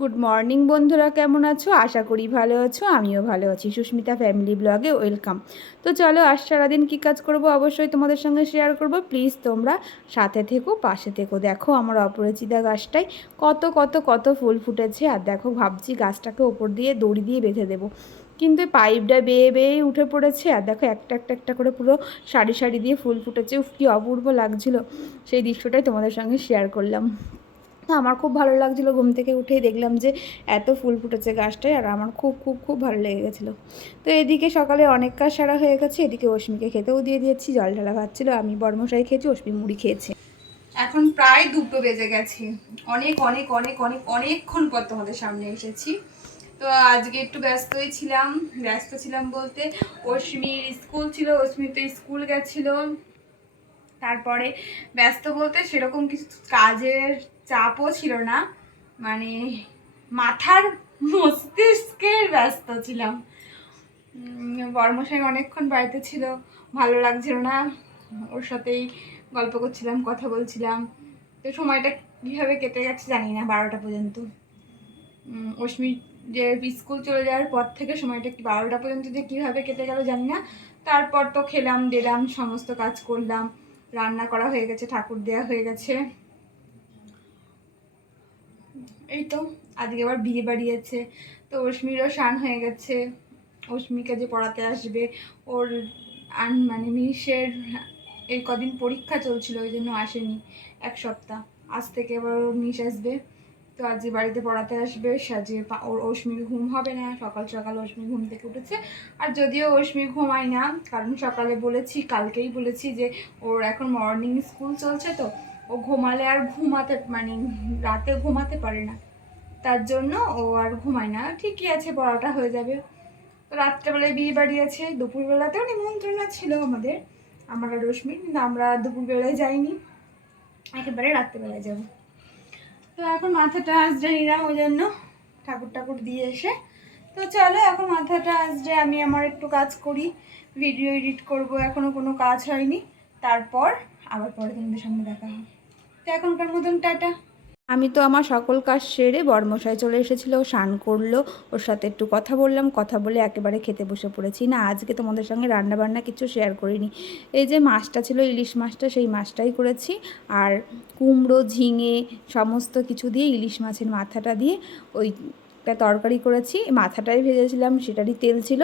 Good morning বন্ধুরা, কেমন আছো? আশা করি ভালো আছো, আমিও ভালো আছি। সুস্মিতা ফ্যামিলি ব্লগে ওয়েলকাম তো চলো, আজ সারাদিন কী কাজ করব অবশ্যই তোমাদের সঙ্গে শেয়ার করব। প্লিজ তোমরা সাথে থেকো, পাশে থেকো। দেখো আমার অপরিচিতা গাছটায় কত কত কত ফুল ফুটেছে। আর দেখো, ভাবছি গাছটাকে ওপর দিয়ে দড়ি দিয়ে বেঁধে দেবো। কিন্তু পাইপটা বেয়ে বেয়েই উঠে পড়েছে। আর দেখো, একটা একটা একটা করে পুরো সারি সারি দিয়ে ফুল ফুটেছে। কি অপূর্ব লাগছিল। সেই দৃশ্যটাই তোমাদের সঙ্গে শেয়ার করলাম। আমার খুব ভালো লাগছিল ঘুম থেকে উঠেই দেখলাম যে এত ফুল ফুটেছে গাছটায় আর আমার খুব খুব খুব ভালো লেগে গেছিল। তো এদিকে সকালে অনেক কাজ সারা হয়ে গেছে, এদিকে অশ্মিকে খেতেও দিয়ে দিয়েছি, জল ঢালা ভাবছিল আমি বর্মশাই খেয়েছি অশ্মি মুড়ি খেয়েছে। এখন প্রায় দুটো বেজে গেছে। অনেক অনেক অনেক অনেক, অনেকক্ষণ পর তোমাদের সামনে এসেছি। তো আজকে একটু ব্যস্তই ছিলাম, ব্যস্ত ছিলাম বলতে অশ্মির স্কুল ছিল অশ্মি তো স্কুল গেছিল। তারপরে ব্যস্ত বলতে সেরকম কিছু কাজের চাপও ছিল না মানে মাথার মস্তিষ্কের ব্যস্ত ছিলাম। বর্মশাই অনেকক্ষণ বাড়িতে ছিল, ভালো লাগছিল না। ওর সাথেই গল্প করছিলাম, কথা বলছিলাম। তো সময়টা কীভাবে কেটে গেছে জানি না, বারোটা পর্যন্ত। অশ্মি যে স্কুল চলে যাওয়ার পর থেকে সময়টা কি বারোটা পর্যন্ত যে কীভাবে কেটে গেল জানি না। তারপর তো খেলাম, দিলাম, সমস্ত কাজ করলাম। রান্না করা হয়ে গেছে, ঠাকুর দেওয়া হয়ে গেছে। এই তো, আজকে আবার বিয়ে বাড়ি আছে। তো অশ্মিরও শান হয়ে গেছে। অশ্মিকে যে পড়াতে আসবে, ওর আন মানে মিসের এই কদিন পরীক্ষা চলছিল, ওই জন্য আসেনি এক সপ্তাহ। আজ থেকে এবার মিস আসবে। তো আজকে বাড়িতে পড়াতে আসবে সাজিয়ে ওর অশ্মির ঘুম হবে না, সকাল সকাল অশ্মি ঘুম থেকে উঠেছে। আর যদিও অশ্মি ঘুমায় না, কারণ সকালে বলেছি, কালকেই বলেছি যে ওর এখন মর্নিং স্কুল চলছে তো ও ঘুমালে আর ঘুমাতে মানে রাতে ঘুমাতে পারে না। তার জন্য ও আর ঘুমায় না। ঠিকই আছে, পড়াটা হয়ে যাবে। রাত্রেবেলায় বিয়ে বাড়ি আছে, দুপুরবেলাতেও নিমন্ত্রণা ছিল আমাদের। আমার রশ্মি, কিন্তু আমরা দুপুরবেলায় যাইনি। একেবারে রাত্রেবেলায় যাব। তো এখন মাথাটা আজরে নিলাম ওই জন্য। ঠাকুর ঠাকুর দিয়ে এসে। তো চলো, এখন মাথাটা আজরে আমি আমার একটু কাজ করি। ভিডিও এডিট করব এখনও কোনো কাজ হয়নি। তারপর আবার পরে তোমাদের সামনে দেখা হবে। তো এখনকার মতন টাটা। আমি তো আমার সকল কাজ সেরে বর্মশাই চলে এসেছিল স্নান করল, ওর সাথে একটু কথা বললাম, কথা বলে একেবারে খেতে বসে পড়েছি। না, আজকে তোমাদের সঙ্গে রান্নাবান্না কিছু শেয়ার করিনি। এই যে মাছটা ছিল, ইলিশ মাছটা, সেই মাছটাই করেছি। আর কুমড়ো, ঝিঙে, সমস্ত কিছু দিয়ে ইলিশ মাছের মাথাটা দিয়ে ওই একটা তরকারি করেছি, মাথাটাই ভেজেছিলাম, সেটারই তেল ছিল।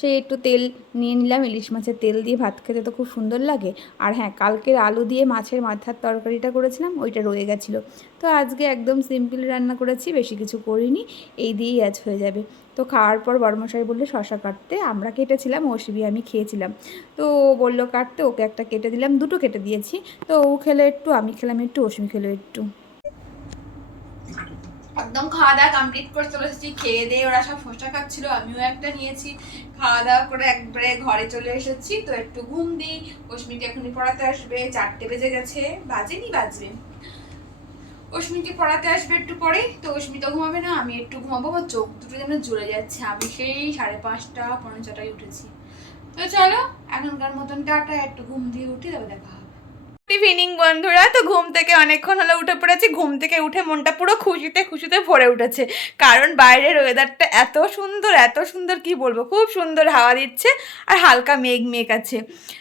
সেই একটু তেল নিয়ে নিলাম, ইলিশ মাছের তেল দিয়ে ভাত খেতে তো খুব সুন্দর লাগে। আর হ্যাঁ কালকের আলু দিয়ে মাছের মাথার তরকারিটা করেছিলাম, ওইটা রয়ে গেছিল। তো আজকে একদম সিম্পল রান্না করেছি, বেশি কিছু করিনি, এই দিয়েই আজ হয়ে যাবে। তো খাওয়ার পর বর্মশাই বললে, শশা কাটতে। আমরা কেটেছিলাম, ও শিবি আমি খেয়েছিলাম। তো ও বলল, কাটতে, ওকে একটা কেটে দিলাম, দুটো কেটে দিয়েছি। তো ও খেলো একটু, আমি খেলাম একটু অসমি খেলো একটু। একদম খাওয়া দাওয়া কমপ্লিট করে চলে এসেছি। খেয়ে দিয়ে ওরা সব শসা খাচ্ছিল, আমিও একটা নিয়েছি। খাওয়া দাওয়া করে একবারে ঘরে চলে এসেছি। তো একটু ঘুম দিই অস্মিকে এখনই পড়াতে আসবে। চারটে বেজে গেছে। বাজেনি, বাজবে। অস্মিকে পড়াতে আসবে একটু পরেই। তো অস্মি তো ঘুমাবে না, আমি একটু ঘুমাবো, আমার চোখ দুটো যেন জ্বলে যাচ্ছে। আমি সেই সাড়ে পাঁচটা পনেরো ছটায় উঠেছি। তো চলো, এখনকার মতন টাটা, একটু ঘুম দিয়ে উঠি তবে দেখা ইভিনিং বন্ধুরা। তো ঘুম থেকে অনেকক্ষণ হলো উঠে পড়েছি। ঘুম থেকে উঠে মনটা পুরো খুশিতে খুশিতে ভরে উঠেছে। কারণ বাইরের ওয়েদারটা এত সুন্দর এত সুন্দর, কি বলব? খুব সুন্দর হাওয়া দিচ্ছে আর হালকা মেঘ মেঘ আছে।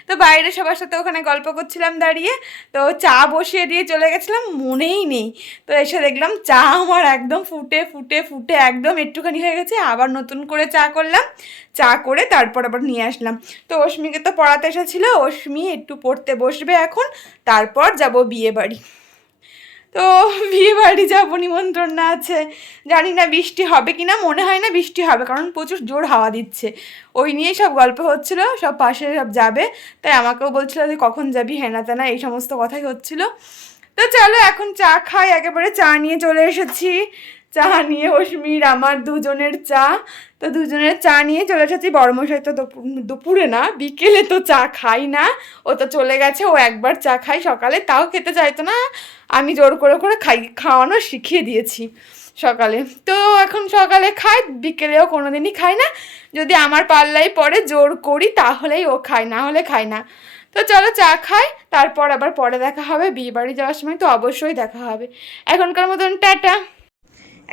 তো বাইরে সবার সাথে ওখানে গল্প করছিলাম দাঁড়িয়ে। তো চা বসিয়ে দিয়ে চলে গেছিলাম, মনেই নেই। তো এসে দেখলাম চা আমার একদম ফুটে ফুটে ফুটে একদম একটুখানি হয়ে গেছে। আবার নতুন করে চা করলাম। চা করে তারপর আবার নিয়ে আসলাম। তো অশ্মিকে তো পড়াতে এসেছিল। অশ্মি একটু পড়তে বসবে এখন। তারপর যাব বিয়ে বাড়ি। তো বিয়ে বাড়ি যাব, নিমন্ত্রণ না আছে। জানি না বৃষ্টি হবে কি না মনে হয় না বৃষ্টি হবে, কারণ প্রচুর জোর হাওয়া দিচ্ছে। ওই নিয়েই সব গল্প হচ্ছিল, সব পাশে সব যাবে। তাই আমাকেও বলছিল যে, কখন যাবি? হেনা তেনা, এই সমস্ত কথাই হচ্ছিল। তো চলো, এখন চা খাই, একেবারে চা নিয়ে চলে এসেছি। চা নিয়ে অশ্মির আমার দুজনের চা। তো দুজনের চা নিয়ে চলে এসেছি। বড়মশাই তো দুপুরে না, বিকেলে তো চা খাই না। ও তো চলে গেছে, ও একবার চা খাই সকালে। তাও খেতে চাইতো না। আমি জোর করে করে খাই, খাওয়ানো শিখিয়ে দিয়েছি সকালে। তো এখন সকালে খায়, বিকেলেও কোনো দিনই খায় না। যদি আমার পাল্লাই পরে জোর করি, তাহলেই ও খায়, না হলে খায় না। তো চলো চা খাই, তারপর আবার পরে দেখা হবে। বিয়ে বাড়ি যাওয়ার সময় তো অবশ্যই দেখা হবে। এখনকার মতন টাটা।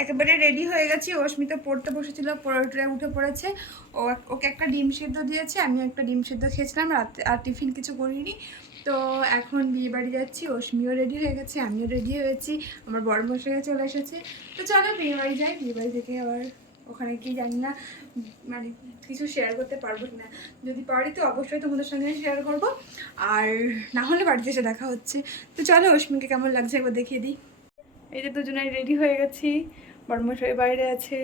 একেবারে রেডি হয়ে গেছি। অস্মিতা পড়তে বসেছিল পড়ে উঠে পড়েছে। ও ওকে একটা ডিম সেদ্ধ দিয়েছে আমি একটা ডিম সেদ্ধ খেয়েছিলাম, রাতে, আর টিফিন কিছু করিনি। তো এখন বিয়ে বাড়ি যাচ্ছি, অস্মিও রেডি হয়ে গেছে, আমিও রেডি হয়েছি, আমার বড় মশাইও চলে এসেছে। তো চলো বিয়ে বাড়ি যাই, বিয়ে বাড়ি থেকে আবার ওখানে কি জানি না মানে কিছু শেয়ার করতে পারব না যদি পারি তো অবশ্যই তোমাদের সঙ্গে শেয়ার করব। আর না হলে বাড়িতে এসে দেখা হচ্ছে। তো চলো অস্মিকে কেমন লাগছে একবার দেখিয়ে দিই। এই যে দুজনে রেডি হয়ে গেছি। বড়মশাই বাইরে আছে।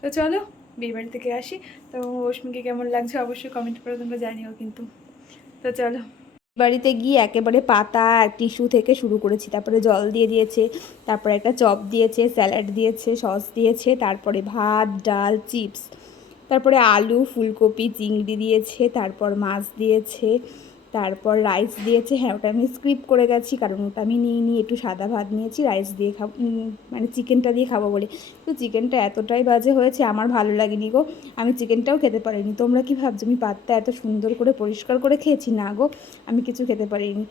তো চলো বিয়ে বাড়ি থেকে আসি। তো অস্মিকে কেমন লাগছে অবশ্যই কমেন্ট করে তোমরা জানিও কিন্তু। তো চলো। বাড়িতে গিয়ে একেবারে পাতা আর টিস্যু থেকে শুরু করেছি। তারপরে জল দিয়ে দিয়েছে, তারপরে একটা চপ দিয়েছে, স্যালাড দিয়েছে, সস দিয়েছে, তারপরে ভাত, ডাল, চিপস। তারপরে আলু, ফুলকপি, চিংড়ি দিয়েছে, তারপর মাছ দিয়েছে। তারপর রাইস দিয়েছে। হ্যাঁ ওটা আমি স্ক্রিপ করে গেছি কারণ ওটা আমি নিয়ে নিয়ে একটু সাদা ভাত নিয়েছি রাইস দিয়ে খাব মানে চিকেনটা দিয়ে খাব বলে। তো চিকেনটা এতটাই বাজে হয়েছে, আমার ভালো লাগেনি গো। আমি চিকেনটাও খেতে পারিনি। তোমরা কি ভাবছ? আমি পাতটা এত সুন্দর করে পরিষ্কার করে খেয়েছি? না গো, আমি কিছু খেতে পারিনি।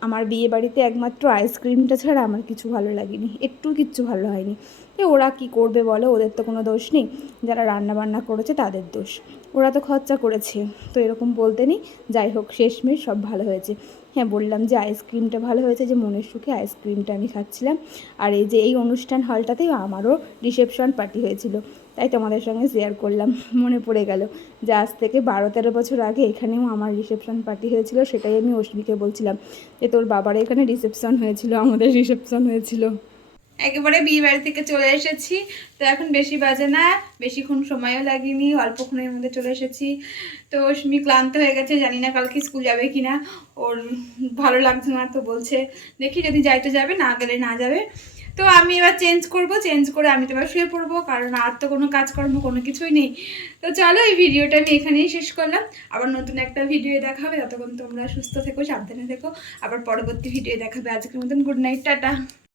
আমার বিয়ে বাড়িতে একমাত্র আইসক্রিমটা ছাড়া আমার কিছু ভালো লাগেনি। একটু কিচ্ছু ভালো হয়নি। এ ওরা কি করবে বলো? ওদের তো কোনো দোষ নেই। যারা রান্না বান্না করেছে তাদের দোষ। ওরা তো খরচা করেছে। তো এরকম বলতে নেই। যাই হোক, শেষমেশ সব ভালো হয়েছে। হ্যাঁ বললাম যে আইসক্রিমটা ভালো হয়েছে যে মনের সুখে আইসক্রিমটা আমি খাচ্ছিলাম। আর এই যে, এই অনুষ্ঠান হলটাতেই আমারও রিসেপশন পার্টি হয়েছিল। তাই তোমাদের সঙ্গে শেয়ার করলাম, মনে পড়ে গেল যে আজ থেকে বারো তেরো বছর আগে এখানেও আমার রিসেপশন পার্টি হয়েছিল, সেটাই আমি অশ্মিকে বলছিলাম যে তোর বাবার এখানে রিসেপশন হয়েছিল, আমাদের রিসেপশন হয়েছিল। একেবারে বিয়ে বাড়ি থেকে চলে এসেছি, তো এখন বেশি বাজে না, বেশিক্ষণ সময়ও লাগেনি, অল্পক্ষণের মধ্যে চলে এসেছি। তো অশ্মি ক্লান্ত হয়ে গেছে, জানি না কালকে স্কুল যাবে কি না ওর ভালো লাগছে না তো বলছে, দেখি যদি যাই তো যাবে, না গেলে না যাবে। তো আমি এবার চেঞ্জ করব চেঞ্জ করে আমি তো এবার শুয়ে পড়ব, কারণ আর তো কোনো কাজকর্ম, কোনো কিছুই নেই। তো চলো এই ভিডিওটা আমি এখানেই শেষ করলাম। আবার নতুন একটা ভিডিও দেখা হবে ততক্ষণ তোমরা সুস্থ থেকো, সাবধানে থেকো। আবার পরবর্তী ভিডিও দেখাবে। আজকের মতন গুড নাইট টাটা।